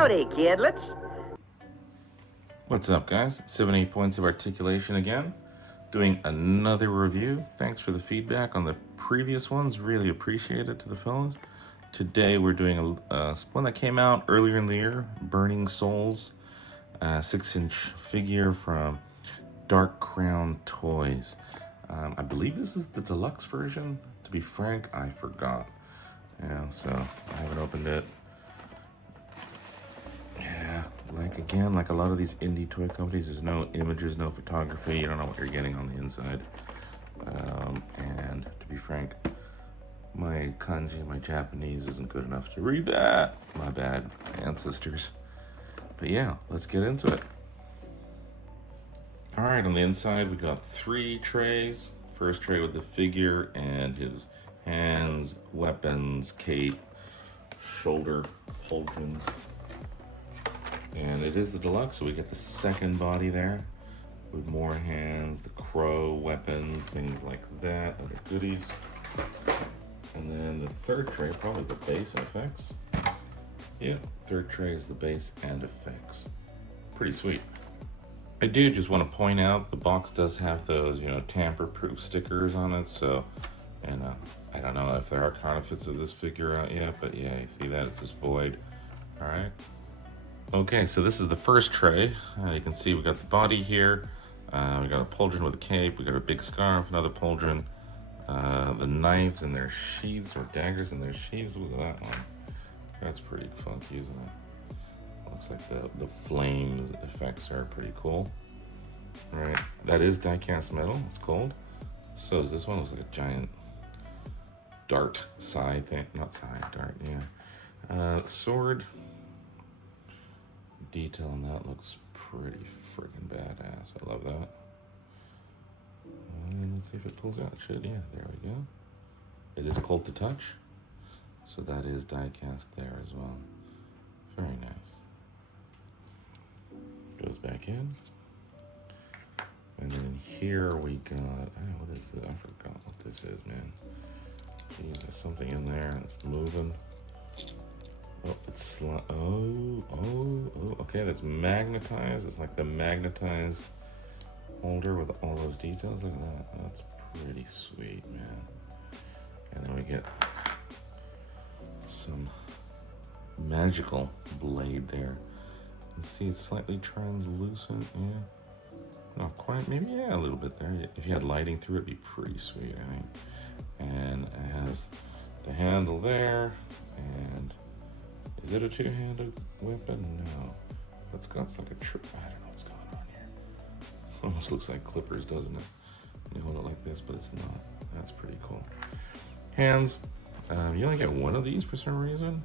Howdy, kidlets. What's up, guys? 78 points of articulation again. Doing another review. Thanks for the feedback on the previous ones. Really appreciate it to the fellas. Today we're doing one that came out earlier in the year, Burning Souls, 6-inch figure from Dark Crown Toys. I believe this is the deluxe version. To be frank, I forgot. Yeah, so I haven't opened it. Yeah, like a lot of these indie toy companies, there's no images, no photography. You don't know what you're getting on the inside. And to be frank, my kanji, my Japanese isn't good enough to read that. My bad, ancestors. But yeah, let's get into it. All right, on the inside, we got 3 trays. First tray with the figure and his hands, weapons, cape, shoulder, pauldrons. And it is the deluxe, so we get the second body there with more hands, the crow, weapons, things like that, other goodies. And then the third tray, probably the base and effects. Yeah, third tray is the base and effects. Pretty sweet. I do just want to point out the box does have those, tamper-proof stickers on it. So, and I don't know if there are counterfeits of this figure out yet, but yeah, you see that it's just void. All right. Okay, so this is the first tray. You can see we got the body here. We got a pauldron with a cape. We got a big scarf, another pauldron. The knives in their sheaths, or daggers in their sheaths. Look at that one. That's pretty funky, isn't it? Looks like the flames effects are pretty cool. All right, that is die-cast metal. It's gold. So is this one. Looks like a giant dart side thing. Not side, dart, yeah. Sword. Detail on that looks pretty friggin' badass. I love that. And let's see if it pulls out. It should, yeah, there we go. It is cold to touch, so that is die cast there as well. Very nice. Goes back in. And then here we got, what is this? I forgot what this is, man. Jeez, there's something in there and it's moving. Oh, it's okay, that's magnetized. It's like the magnetized holder with all those details. Look at that. That's pretty sweet, man. And then we get some magical blade there. You can see it's slightly translucent, yeah. Not quite, maybe, yeah, a little bit there. If you had lighting through it, it'd be pretty sweet, I think. And it has the handle there, and is it a two-handed weapon? No. It's got like a trip. I don't know what's going on here. Almost looks like clippers, doesn't it? You hold it like this, but it's not. That's pretty cool. Hands. You only get one of these for some reason.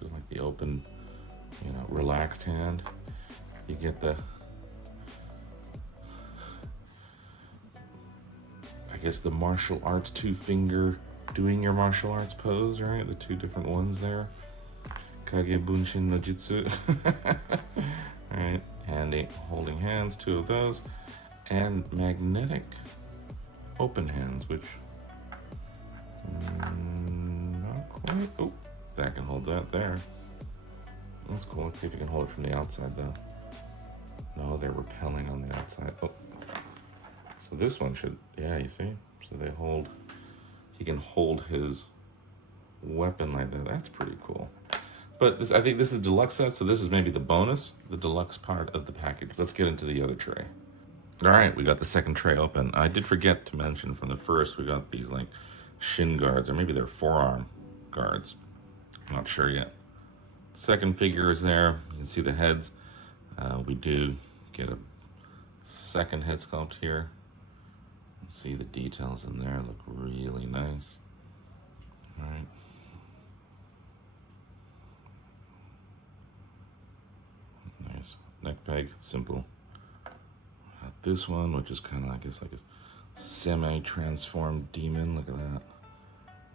Just like the open, relaxed hand. You get the, I guess, the martial arts 2-finger doing your martial arts pose, right? The 2 different ones there. Kage Bunshin no Jutsu. Alright, handy holding hands, 2 of those. And magnetic open hands, which not quite. Oh, that can hold that there. That's cool. Let's see if you can hold it from the outside though. No, they're repelling on the outside. Oh, so this one should, yeah, you see? So they hold, he can hold his weapon like that. That's pretty cool. But this, I think this is deluxe set, so this is maybe the bonus, the deluxe part of the package. Let's get into the other tray. All right, we got the second tray open. I did forget to mention from the first, we got these like shin guards, or maybe they're forearm guards. I'm not sure yet. Second figure is there. You can see the heads. We do get a second head sculpt here. See the details in there, look really nice. All right. Nice neck peg, simple. Got this one, which is kind of, I guess, like a semi-transformed demon. Look at that.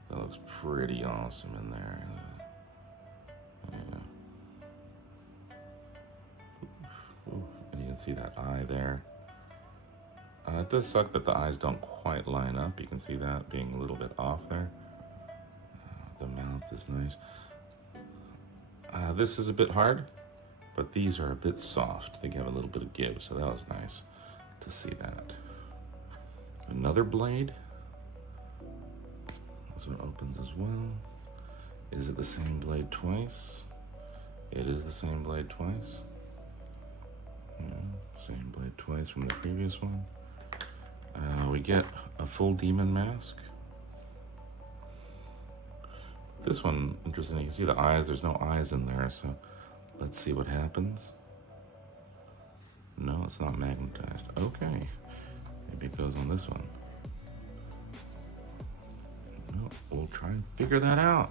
That looks pretty awesome in there. Yeah. Ooh, and you can see that eye there. It does suck that the eyes don't quite line up. You can see that being a little bit off there. The mouth is nice. This is a bit hard. but these are a bit soft. They have a little bit of give, so that was nice to see that. Another blade. This one opens as well. Is it the same blade twice? It is the same blade twice. Yeah, same blade twice from the previous one. We get a full demon mask. This one, interesting, you can see the eyes, there's no eyes in there, so let's see what happens. No, it's not magnetized. Okay, maybe it goes on this one. No, we'll try and figure that out.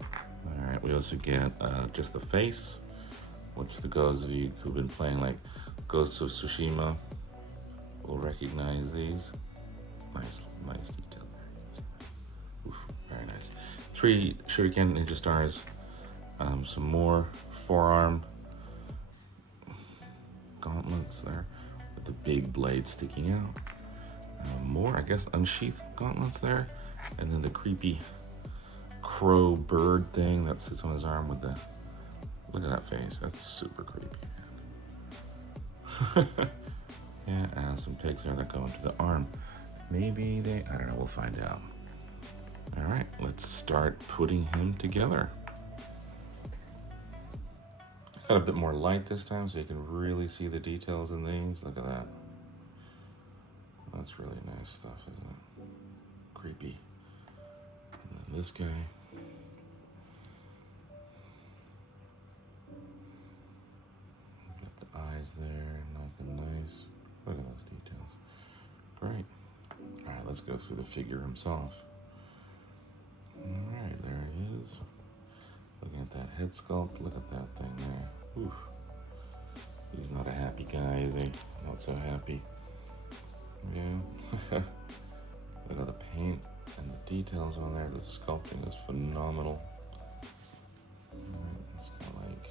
All right, we also get just the face, which the those of you who've been playing like Ghost of Tsushima will recognize these. Nice detail there. Oof, very nice. 3 Shuriken Ninja Stars, some more forearm gauntlets there with the big blade sticking out. More, I guess, unsheathed gauntlets there, and then the creepy crow bird thing that sits on his arm with the, look at that face, that's super creepy. Yeah, and some pigs there that go into the arm. Maybe they, I don't know, we'll find out. All right, let's start putting him together. Got a bit more light this time so you can really see the details in these. Look at that. That's really nice stuff, isn't it? Creepy. And then this guy. Got the eyes there, looking nice. Look at those details. Great. All right, let's go through the figure himself. All right, there he is. Looking at that head sculpt, look at that thing there. Oof. He's not a happy guy, is he? Not so happy. Yeah. Look at the paint and the details on there. The sculpting is phenomenal. Right, it's kind of like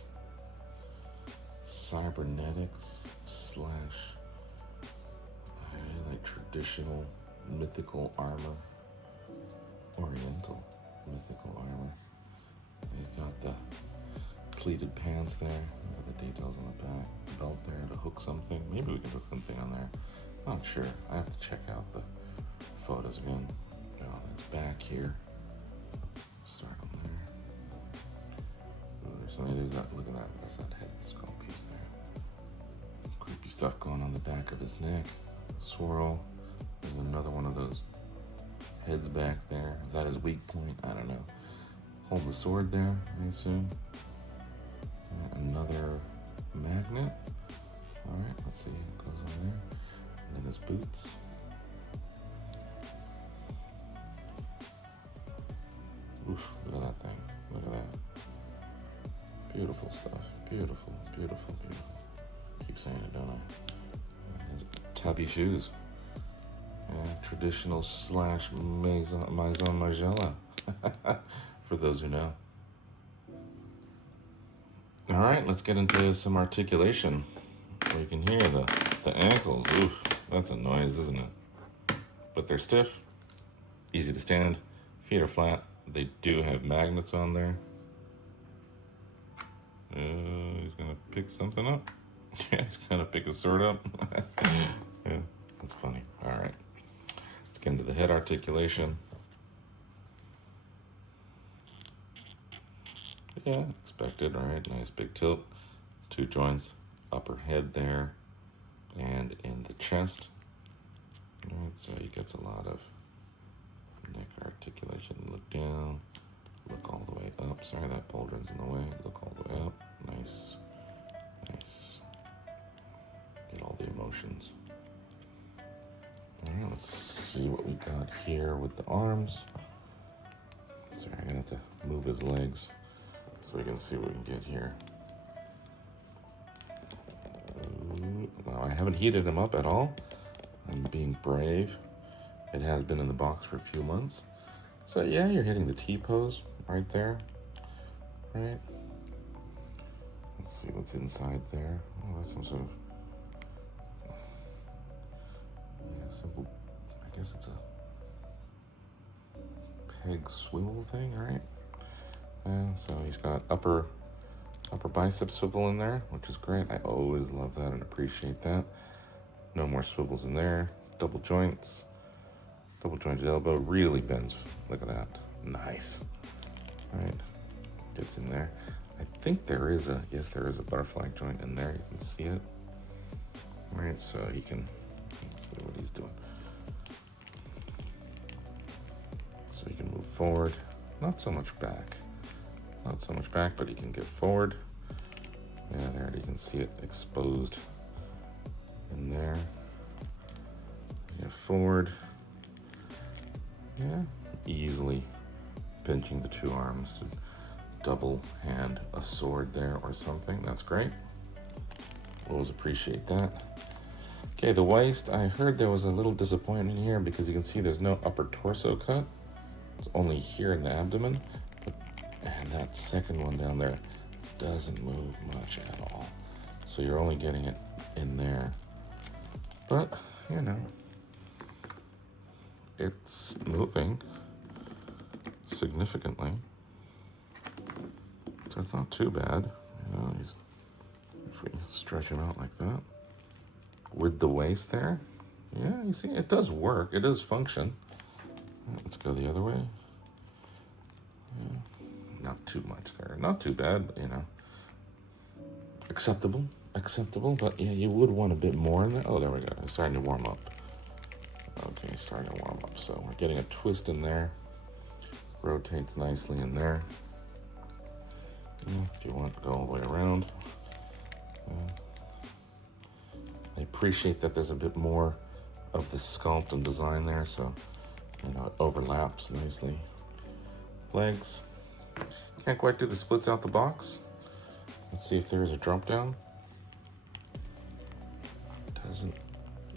cybernetics slash like traditional mythical armor, oriental mythical armor. He's got the pleated pants there. Look at the details on the back. Belt there to hook something. Maybe we can hook something on there. Not sure. I have to check out the photos again. On his back here. Start on there. Ooh, there's something. There's that. Look at that. There's that head sculpt piece there. Creepy stuff going on the back of his neck. Swirl. There's another one of those heads back there. Is that his weak point? I don't know. Hold the sword there, I assume. Another magnet. All right, let's see what goes on there. And then his boots. Oof, look at that thing. Look at that. Beautiful stuff. Beautiful, beautiful, beautiful. Keep saying it, don't I? Tubby shoes. Traditional slash Maison Margiela. For those who know. All right, let's get into some articulation. You can hear the ankles. Oof, that's a noise, isn't it? But they're stiff, easy to stand, feet are flat. They do have magnets on there. He's gonna pick something up. Yeah, he's gonna pick his sword up. Yeah, that's funny. All right, let's get into the head articulation. Yeah, expected, right? Nice big tilt, 2 joints, upper head there, and in the chest. All right, so he gets a lot of neck articulation. Look down, look all the way up. Sorry, that pauldron's in the way. Look all the way up. Nice, nice. Get all the emotions. All right, let's see what we got here with the arms. Sorry, I'm gonna have to move his legs so we can see what we can get here. Well, I haven't heated him up at all. I'm being brave. It has been in the box for a few months. So yeah, you're hitting the T-pose right there, right? Let's see what's inside there. Oh, that's some sort of, yeah, simple, I guess it's a peg swivel thing, right? So he's got upper bicep swivel in there, which is great. I always love that and appreciate that. No more swivels in there. Double joints. Double jointed elbow. Really bends. Look at that. Nice. All right. Gets in there. I think there is a, yes, there is a butterfly joint in there. You can see it. All right, so you can see what he's doing. So he can move forward. Not so much back. Not so much back, but he can get forward. Yeah, there you can see it exposed in there. Yeah, forward. Yeah, easily pinching the two arms to double hand a sword there or something. That's great. Always appreciate that. Okay, the waist, I heard there was a little disappointment here because you can see there's no upper torso cut. It's only here in the abdomen. And that second one down there doesn't move much at all. So you're only getting it in there. But, you know, it's moving significantly. So it's not too bad. You know, if we stretch him out like that. With the waist there, yeah, you see, it does work. It does function. Let's go the other way. Yeah. Not too much there. Not too bad, but, you know. Acceptable. Acceptable, but yeah, you would want a bit more in there. Oh, there we go. It's starting to warm up. Okay, starting to warm up. So we're getting a twist in there. Rotates nicely in there. Yeah, if you want to go all the way around. I appreciate that there's a bit more of the sculpt and design there, so you know it overlaps nicely. Legs. Can't quite do the splits out the box. Let's see if there is a drop down.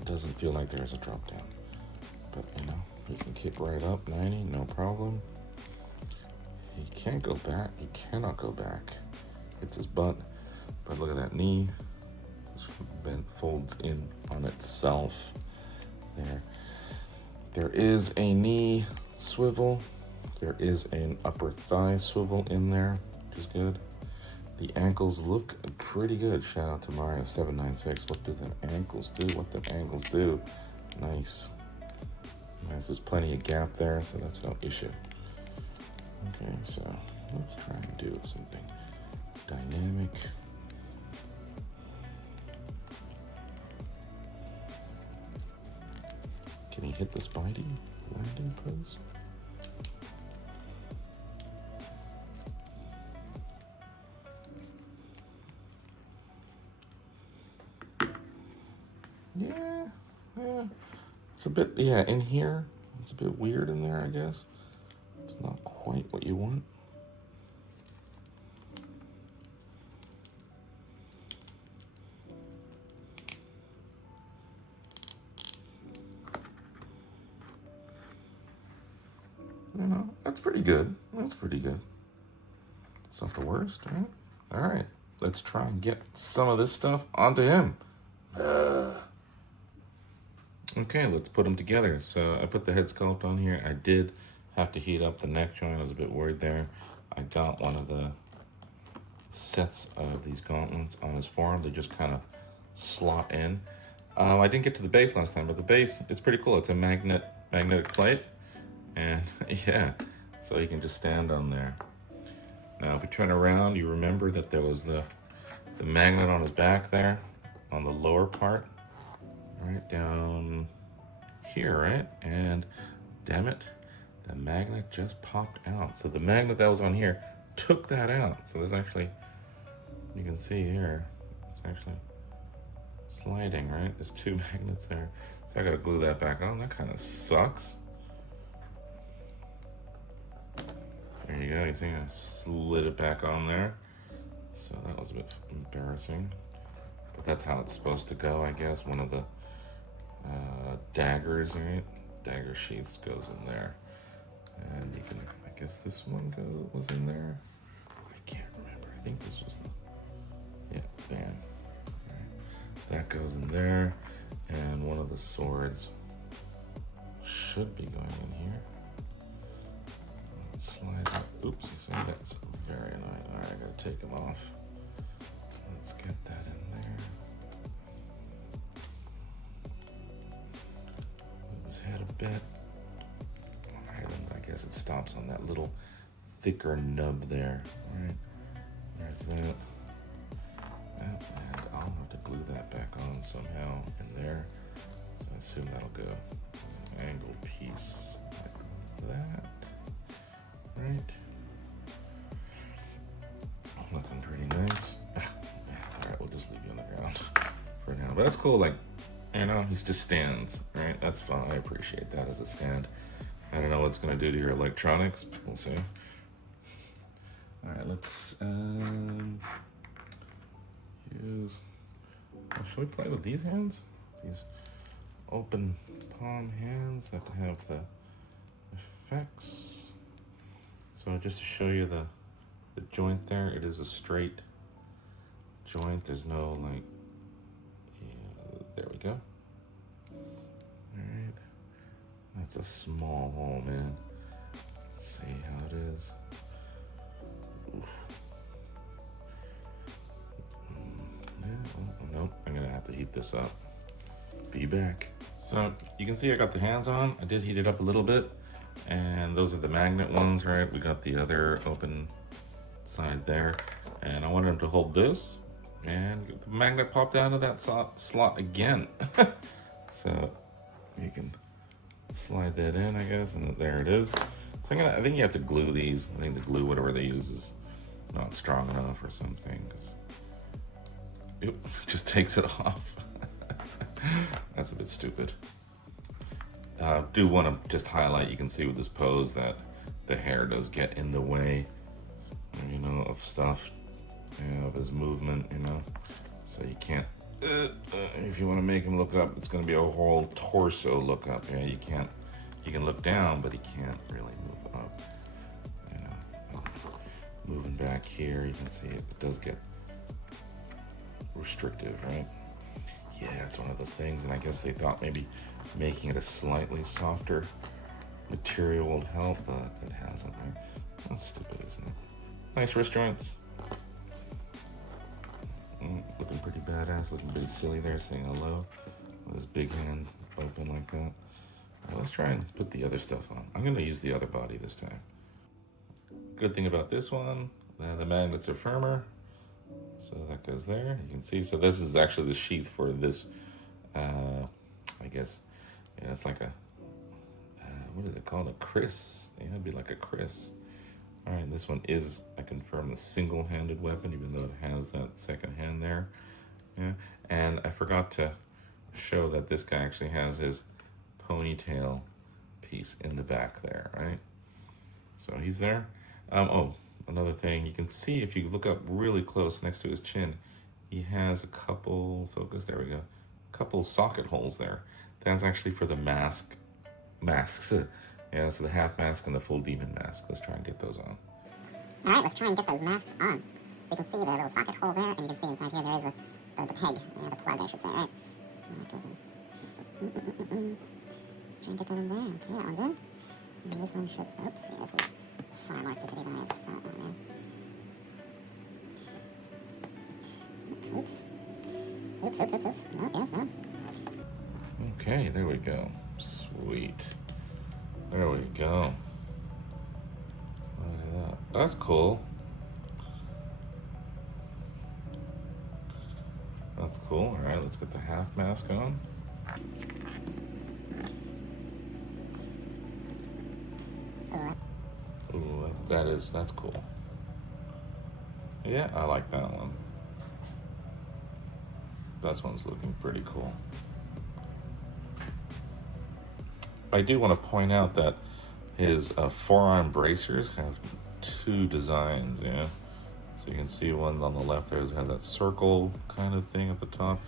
Doesn't feel like there is a drop down. But you know, he can kick right up 90, no problem. He can't go back. He cannot go back. It's his butt. But look at that knee. Bent folds in on itself. There is a knee swivel. There is an upper thigh swivel in there, which is good. The ankles look pretty good. Shout out to Mario796. What do the ankles do? What the ankles do? Nice. Nice. There's plenty of gap there, so that's no issue. Okay, so let's try and do something dynamic. Can he hit the Spidey landing pose? Yeah. It's a bit, yeah, in here, it's a bit weird in there, I guess. It's not quite what you want. You know, that's pretty good. That's pretty good. It's not the worst, right? All right, let's try and get some of this stuff onto him. Okay, let's put them together. So I put the head sculpt on here. I did have to heat up the neck joint. I was a bit worried there. I got one of the sets of these gauntlets on his forearm. They just kind of slot in. I didn't get to the base last time, but the base is pretty cool. It's a magnetic plate. And yeah, so you can just stand on there. Now, if we turn around, you remember that there was the magnet on his back there, on the lower part, right down here, right? And damn it, the magnet just popped out. So the magnet that was on here took that out. So there's actually, you can see here, it's actually sliding, right? There's two magnets there. So I gotta glue that back on. That kind of sucks. There you go, you see I slid it back on there. So that was a bit embarrassing. But that's how it's supposed to go, I guess. One of the daggers, right? Dagger sheaths goes in there. And you can, I guess this one was in there. I can't remember. I think this was the, yeah, bam. Right. That goes in there. And one of the swords should be going in here. Slide up. Oops, you see, that's very annoying. All right, I gotta take them off. bit. Alright, and I guess it stops on that little thicker nub there. Alright, there's that. And I'll have to glue that back on somehow in there. So I assume that'll go an angled piece like that. Right. Looking pretty nice. Alright, we'll just leave you on the ground for now. But that's cool, like, you know, he just stands, right? That's fine. I appreciate that as a stand. I don't know what it's gonna do to your electronics, but we'll see. Alright, let's use, should we play with these hands? These open palm hands that have the effects. So just to show you the joint there, it is a straight joint. There's no like, yeah, there we go. All right, that's a small hole, man. Let's see how it is. Oof. Yeah, oh, nope, I'm gonna have to heat this up. Be back. So you can see I got the hands on. I did heat it up a little bit, and those are the magnet ones, right? We got the other open side there, and I wanted him to hold this, and the magnet popped out of that slot again. So you can slide that in, I guess, and there it is. So I think you have to glue these. I think the glue, whatever they use, is not strong enough or something. Yep, just takes it off. That's a bit stupid. Do want to just highlight, you can see with this pose that the hair does get in the way, you know, of stuff, you know, of his movement, you know, so you can't, if you want to make him look up, it's going to be a whole torso look up. Yeah, you can look down, but he can't really move up, you know. Moving back here, you can see it does get restrictive, right? Yeah, it's one of those things, and I guess they thought maybe making it a slightly softer material would help, but it hasn't, right? That's stupid, isn't it? Nice wrist joints. Looking pretty badass, looking pretty silly there, saying hello with his big hand open like that. Well, let's try and put the other stuff on. I'm gonna use the other body this time. Good thing about this one, the magnets are firmer. So that goes there, you can see. So this is actually the sheath for this, I guess, yeah, it's like a, what is it called? A Chris? Yeah, it'd be like a Chris. All right, this one is, I confirm, the single-handed weapon, even though it has that second hand there. Yeah, and I forgot to show that this guy actually has his ponytail piece in the back there, right? So he's there. Oh, another thing, you can see if you look up really close next to his chin, he has a couple, focus, there we go, a couple socket holes there. That's actually for the masks. Yeah, so the half mask and the full demon mask. Let's try and get those on. All right, let's try and get those masks on. So you can see the little socket hole there, and you can see inside here there is the peg, the plug, I should say, right? So that goes in. Let's try and get that in there. Okay, that one's in. And this one should, oops, see, this is far more fidgety than I thought, man. Oops. Oops. No, yes, no. Okay, there we go. Sweet. There we go. Look at that. That's cool. That's cool. All right, let's get the half mask on. Ooh, that's cool. Yeah, I like that one. That one's looking pretty cool. I do want to point out that his forearm bracers have two designs, yeah. So you can see one on the left there has that circle kind of thing at the top,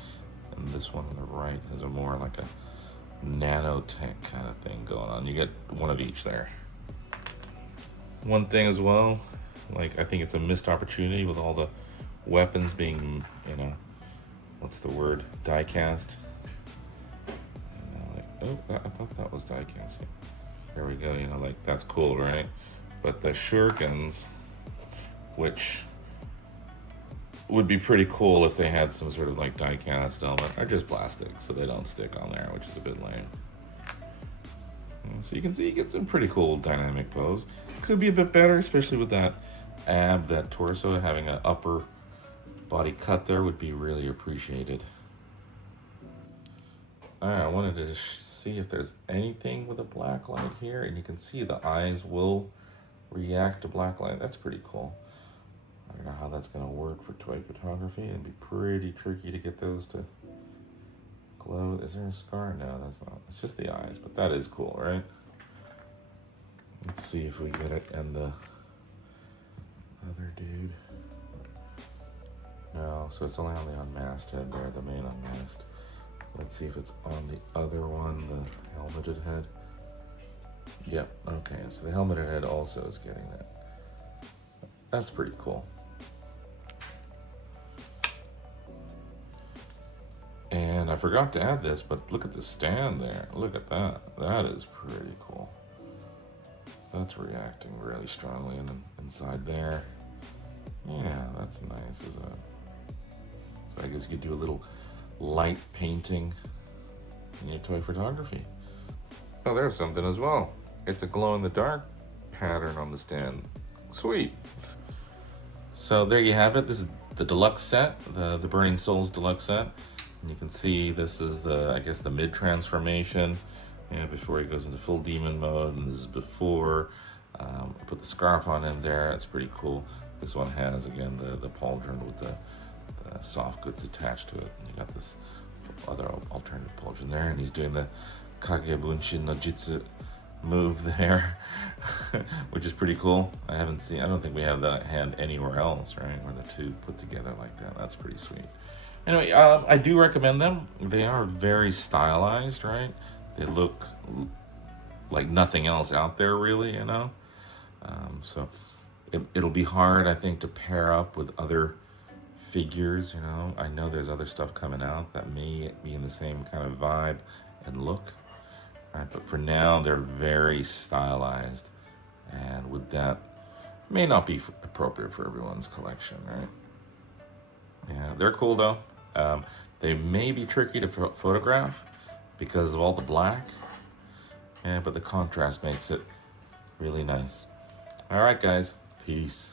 and this one on the right has a more like a nanotech kind of thing going on. You get one of each there. One thing as well, like I think it's a missed opportunity with all the weapons being, you know, what's the word, die cast. Oh, I thought that was die casting. There we go, you know, like that's cool, right? But the shurikens, which would be pretty cool if they had some sort of like die cast element, are just plastic, so they don't stick on there, which is a bit lame. So you can see he gets a pretty cool dynamic pose. Could be a bit better, especially with that ab, that torso. Having an upper body cut there would be really appreciated. Alright, I wanted to see if there's anything with a black light here, and you can see the eyes will react to black light. That's pretty cool. I don't know how that's going to work for toy photography. It'd be pretty tricky to get those to glow. Is there a scar? No, that's not. It's just the eyes, but that is cool, right? Let's see if we get it. And the other dude. No, so it's only on the unmasked head there, the main unmasked. Let's see if it's on the other one, the helmeted head. Yep, okay, so the helmeted head also is getting that. That's pretty cool. And I forgot to add this, but look at the stand there. Look at that. That is pretty cool. That's reacting really strongly inside there. Yeah, that's nice, isn't it? So I guess you could do a little light painting in your toy photography. Oh, there's something as well. It's a glow-in-the-dark pattern on the stand. Sweet. So there you have it. This is the deluxe set, the Burning Souls deluxe set. And you can see this is the, I guess, the mid-transformation, before he goes into full demon mode, and this is before. I put the scarf on in there. It's pretty cool. This one has, again, the pauldron with the soft goods attached to it. And you got this other alternative pauldron there, and he's doing the Kagebunshin no Jitsu move there, which is pretty cool. I don't think we have that hand anywhere else, right? Where the two put together like that. That's pretty sweet. Anyway, I do recommend them. They are very stylized, right? They look like nothing else out there, really, you know? So it'll be hard, I think, to pair up with other figures, you know? I know there's other stuff coming out that may be in the same kind of vibe and look, right? But for now, they're very stylized. And with that, may not be appropriate for everyone's collection, right? Yeah, they're cool though. They may be tricky to photograph because of all the black, but the contrast makes it really nice. All right, guys, peace.